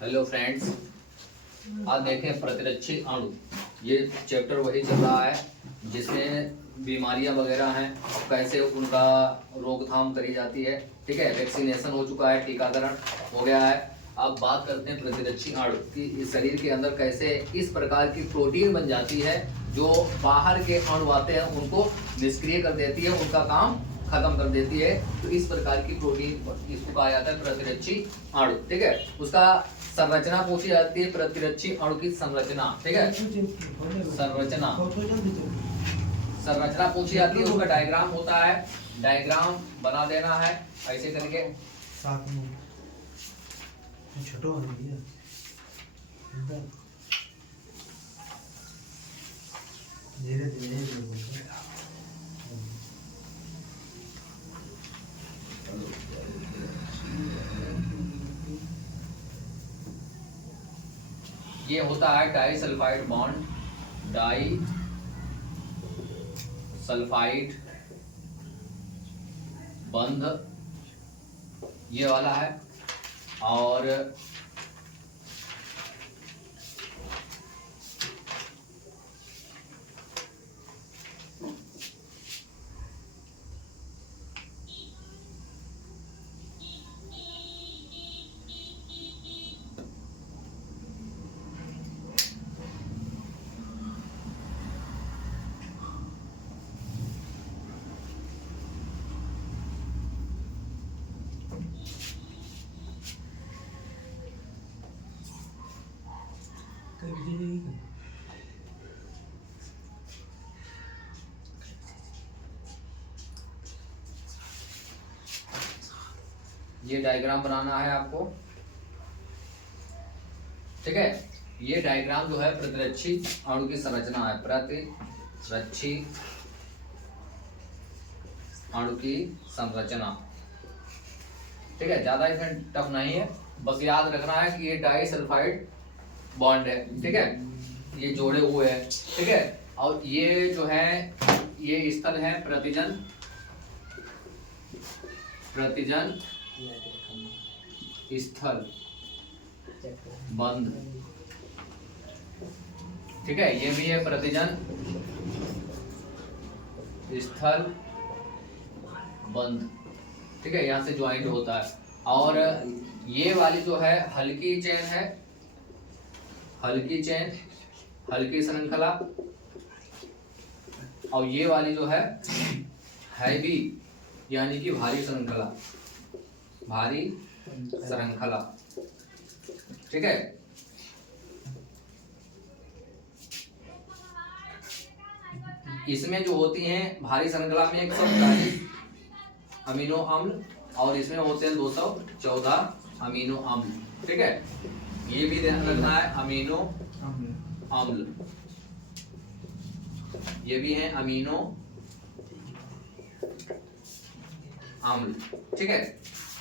Hello friends, आज देखें प्रतिरक्षी अणु। ये चैप्टर वही चल रहा है जिसमें बीमारियां वगैरह हैं, कैसे उनका रोकथाम करी जाती है। ठीक है, वैक्सीनेशन हो चुका है, टीकाकरण हो गया है। अब बात करते हैं प्रतिरक्षी अणु की। इस शरीर के अंदर कैसे इस प्रकार की प्रोटीन बन जाती है जो बाहर के अणु आते हैं उनको निष्क्रिय कर देती है, उनका काम खत्म कर देती है। तो इस प्रकार की प्रोटीन इसको कहा जाता है प्रतिरक्षी अणु। ठीक है, उसका संरचना पूछी जाती है, प्रतिरक्षी अणु की संरचना। ठीक है, संरचना पूछी जाती है, उसका डायग्राम होता है, डायग्राम बना देना है ऐसे करके। साथ में छोटो हो गया धीरे धीरे ये होता है disulphide bond, disulphide बंध ये वाला है। और ये डायग्राम बनाना है आपको। ठीक है, ये डायग्राम जो है प्रतिरक्षी अणु की संरचना है, प्रतिरक्षी अणु की संरचना। ठीक है, ज्यादा इसमें टफ नहीं है, बस याद रखना है कि ये डाई सल्फाइड बॉन्ड है। ठीक है, ये जोड़े हुए हैं। ठीक है, और ये जो है ये स्थल है प्रतिजन स्थल बंध। ठीक है, ये भी है प्रतिजन स्थल बंध। ठीक है, यहाँ से ज्वाइंट होता है। और ये वाली जो है हल्की चेन है, हल्की चेन, हल्की श्रृंखला। और ये वाली जो है हैवी यानी कि भारी श्रृंखला, भारी श्रृंखला। ठीक है, इसमें जो होती हैं भारी श्रृंखला में 140 अमीनो अम्ल और इसमें होते हैं 214 अमीनो अम्ल। ठीक है, ये भी ध्यान रखना है, अमीनो अम्ल ये भी है अमीनो अम्ल। ठीक है,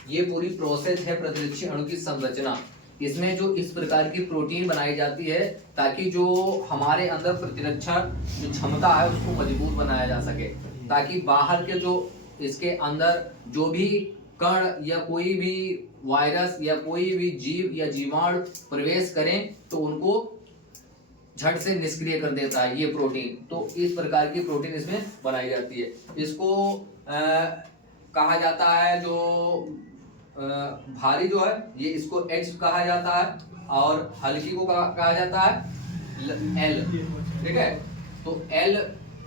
ये पूरी प्रोसेस है प्रतिरक्षी अणु की संरचना। इसमें जो इस प्रकार की प्रोटीन बनाई जाती है ताकि जो हमारे अंदर प्रतिरक्षा जो क्षमता है उसको मजबूत बनाया जा सके, ताकि बाहर के जो इसके अंदर जो भी कण या कोई भी वायरस या कोई भी जीव या जीवाणु प्रवेश करें तो उनको झट से निष्क्रिय कर देता है ये प्रोटीन। तो इस प्रकार की प्रोटीन इसमें बनाई जाती है। इसको कहा जाता है जो भारी जो है ये इसको H कहा जाता है और हल्की को कहा जाता है L। ठीक है, तो L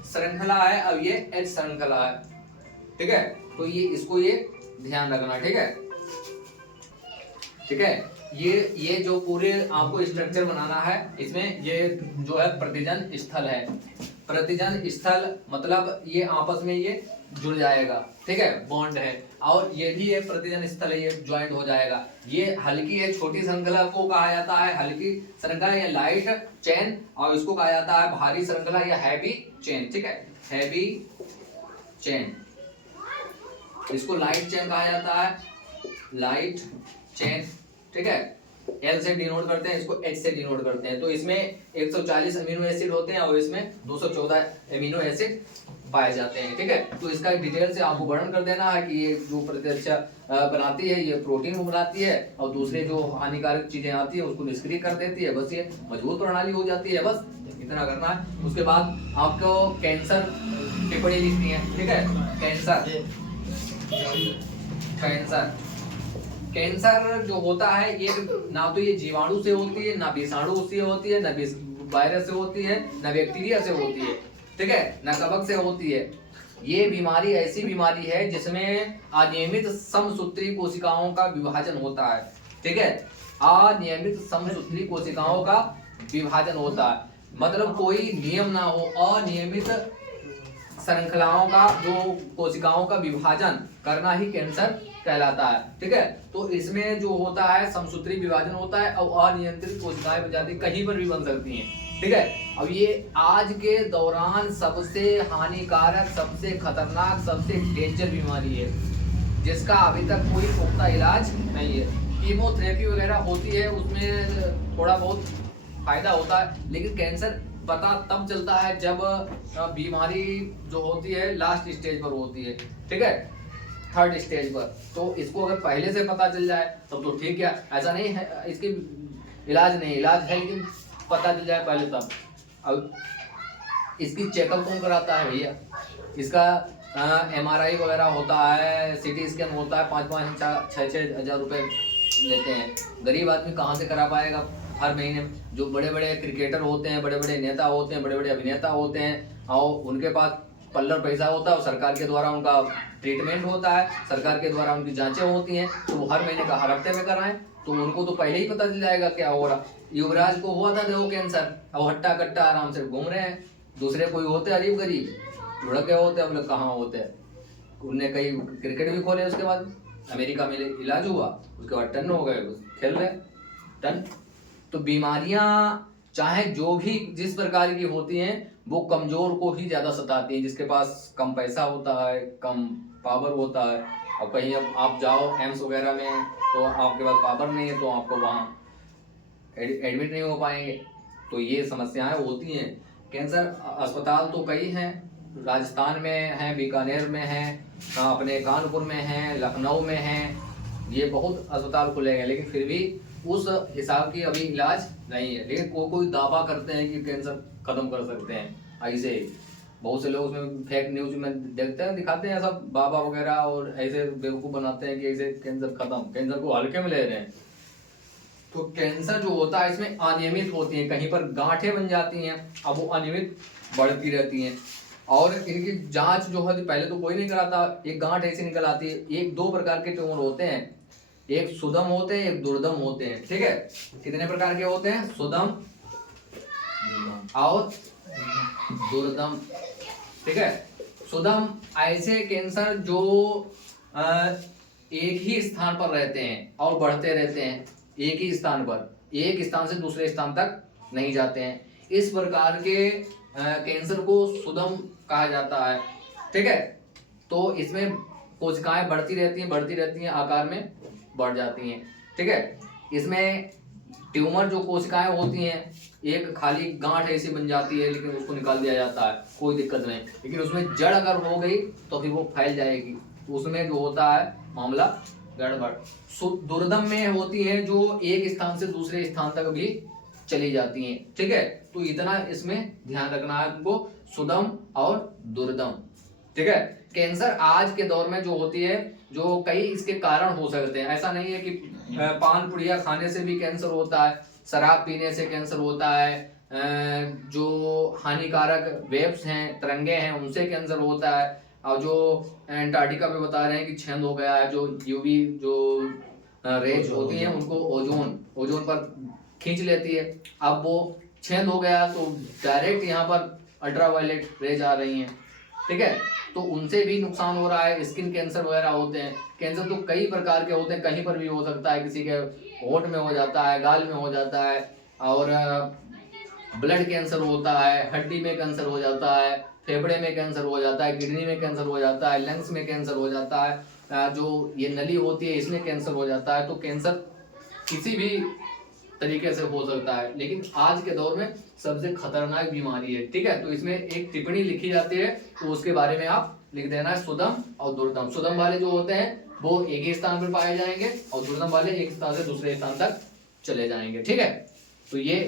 श्रृंखला है, अब ये H श्रृंखला है। ठीक है, तो ये इसको ये ध्यान रखना। ठीक है, ठीक है, ये जो पूरे आपको स्ट्रक्चर बनाना है इसमें ये जो है प्रतिजन स्थल है। प्रतिजन स्थल मतलब ये आपस में ये जुड़ जाएगा। ठीक है, बॉन्ड है। और ये भी एक प्रतिजन स्थल है, ये ज्वाइंट हो जाएगा। ये हल्की है, छोटी श्रृंखला को कहा जाता है हल्की श्रृंखला या लाइट चेन, और इसको कहा जाता है भारी श्रृंखला या हैवी चेन। ठीक है, हैवी चेन, इसको लाइट चेन कहा जाता है, लाइट चेन। ठीक है, L से डिनोट करते हैं, इसको H से डिनोट करते हैं। तो इसमें 140 अमीनो एसिड होते हैं और इसमें 214 अमीनो एसिड पाए जाते हैं। ठीक है, तो इसका डिटेल से आपको वर्णन कर देना है कि ये जो प्रतिरक्षा बनाती है, ये प्रोटीन को बनाती है और दूसरे जो हानिकारक चीजें आती है उसको निष्क्रिय कर देती है। बस ये मजबूत प्रणाली हो जाती है, बस इतना करना है। उसके बाद आपको कैंसर टिप्पणी लिखनी है। ठीक है, कैंसर कैंसर कैंसर जो होता है ये ना तो ये जीवाणु से होती है, ना विषाणु से होती है, ना वायरस से होती है, ना बैक्टीरिया से होती है। ठीक है, ना कवक से होती है। ये बीमारी ऐसी बीमारी है जिसमें अनियमित समसूत्री कोशिकाओं का विभाजन होता है। ठीक है, अनियमित समसूत्री कोशिकाओं का विभाजन होता है, मतलब कोई नियम ना हो, अनियमित श्रृंखलाओं का जो कोशिकाओं का विभाजन करना ही कैंसर कहलाता है। ठीक है, तो इसमें जो होता है समसूत्री विभाजन होता है और अनियंत्रित कोशिकाएं बन जाती, कहीं पर भी बन सकती हैं। ठीक है, अब ये आज के दौरान सबसे हानिकारक, सबसे खतरनाक, सबसे डेंजर बीमारी है जिसका अभी तक कोई पुख्ता इलाज नहीं है। कीमोथेरेपी वगैरह होती है, उसमें थोड़ा बहुत फायदा होता है, लेकिन कैंसर पता तब चलता है जब बीमारी जो होती है लास्ट स्टेज पर होती है। ठीक है, थर्ड स्टेज पर। तो इसको अगर पहले से पता चल जाए तब तो ठीक है, ऐसा नहीं है इसकी इलाज नहीं, इलाज है लेकिन पता चल जाए पहले तब। अब इसकी चेकअप कौन कराता है भैया? इसका MRI वगैरह होता है, CT स्कैन होता है, 5-5 6-6 हज़ार रुपए लेते हैं। गरीब आदमी कहाँ से करा पाएगा हर महीने? जो बड़े बड़े क्रिकेटर होते हैं, बड़े बड़े नेता होते हैं, बड़े बड़े अभिनेता होते हैं और उनके पास पल्लर पैसा होता है और सरकार के द्वारा उनका ट्रीटमेंट होता है, सरकार के द्वारा उनकी जांचें होती हैं, तो वो हर महीने का हर हफ्ते में कराएं तो उनको तो पहले ही पता चल जाएगा क्या हो रहा। युवराज को हुआ था देखो कैंसर, अब हट्टा कट्टा आराम से घूम रहे हैं। दूसरे कोई होते अरीब गरीब लुढ़क गए होते, अब लोग कहाँ होते हैं। उनने कई क्रिकेट भी खोले, उसके बाद अमेरिका में इलाज हुआ, उसके बाद टन हो गए, खेल रहे टन। तो बीमारियां चाहे जो भी जिस प्रकार की होती हैं वो कमजोर को ही ज्यादा सताती हैं, जिसके पास कम पैसा होता है, कम पावर होता है। अब कहीं अब आप जाओ एम्स वगैरह में तो आपके पास पावर नहीं है तो आपको वहाँ एडमिट नहीं हो पाएंगे। तो ये समस्याएं होती हैं। कैंसर अस्पताल तो कई हैं, राजस्थान में हैं, बीकानेर में हैं, अपने कानपुर में हैं, लखनऊ में हैं, ये बहुत अस्पताल खुले हैं, लेकिन फिर भी उस हिसाब की अभी इलाज नहीं है। लेकिन कोई दावा करते हैं कि कैंसर खत्म कर सकते हैं, ऐसे बहुत से लोग उसमें फेक न्यूज में देखते हैं, दिखाते हैं सब बाबा वगैरह और ऐसे बेवकूफ बनाते हैं कि ऐसे कैंसर खत्म, कैंसर को हल्के में ले रहे हैं। तो कैंसर जो होता है इसमें अनियमित होती है, कहीं पर गांठें बन जाती हैं, अब वो अनियमित बढ़ती रहती हैं और इनकी जांच जो है पहले तो कोई नहीं कराता, एक गांठ ऐसी निकल आती है। एक दो प्रकार के ट्यूमर होते हैं, एक सुदम होते हैं, एक दुर्दम होते हैं। ठीक है, कितने प्रकार के होते हैं? सुदम और दुर्दम। ठीक है, सुदम ऐसे कैंसर जो एक ही स्थान पर रहते हैं और बढ़ते रहते हैं, एक ही स्थान पर, एक स्थान से दूसरे स्थान तक नहीं जाते हैं, इस प्रकार के कैंसर को सुदम कहा जाता है। ठीक है, तो इसमें कोशिकाएं बढ़ती रहती हैं, आकार में बढ़ जाती हैं। ठीक है, इसमें ट्यूमर जो कोशिकाएं होती हैं, एक खाली गांठ ऐसी बन जाती है लेकिन उसको निकाल दिया जाता है, कोई दिक्कत नहीं, लेकिन उसमें जड़ अगर हो गई तो फिर वो फैल जाएगी, उसमें जो होता है मामला गड़बड़। दुर्दम में होती है जो एक स्थान से दूसरे स्थान तक भी चली जाती हैं। ठीक है, तो इतना इसमें ध्यान रखना है तुमको, सुदम और दुर्दम। ठीक है, कैंसर आज के दौर में जो होती है, जो कई इसके कारण हो सकते हैं, ऐसा नहीं है कि पान पुड़िया खाने से भी कैंसर होता है, शराब पीने से कैंसर होता है, जो हानिकारक वेव्स हैं, तरंगे हैं, उनसे कैंसर होता है, और जो एंटार्क्टिका पे बता रहे हैं कि छेद हो गया है, जो यूवी जो रेज होती हैं उनको ओजोन पर खींच लेती है, अब वो छेद हो गया तो डायरेक्ट यहाँ पर अल्ट्रावायलेट रेज आ रही हैं। ठीक है, तो उनसे भी नुकसान हो रहा है, स्किन कैंसर वगैरह होते हैं। कैंसर तो कई प्रकार के होते हैं, कहीं पर भी हो सकता है, किसी के होंठ में हो जाता है, गाल में हो जाता है, और ब्लड कैंसर होता है, हड्डी में कैंसर हो जाता है, फेफड़े में कैंसर हो जाता है, किडनी में कैंसर हो जाता है, लंग्स में कैंसर हो जाता है, जो ये नली होती है इसमें कैंसर हो जाता है। तो कैंसर किसी भी तरीके से हो सकता है, लेकिन आज के दौर में सबसे खतरनाक बीमारी है। ठीक है, तो इसमें एक टिप्पणी लिखी जाती है, तो उसके बारे में आप लिख देना है सुदम और दुर्दम। सुदम वाले जो होते हैं वो एक ही स्थान पर पाए जाएंगे और दुर्दम वाले एक स्थान से दूसरे स्थान तक चले जाएंगे। ठीक है, तो ये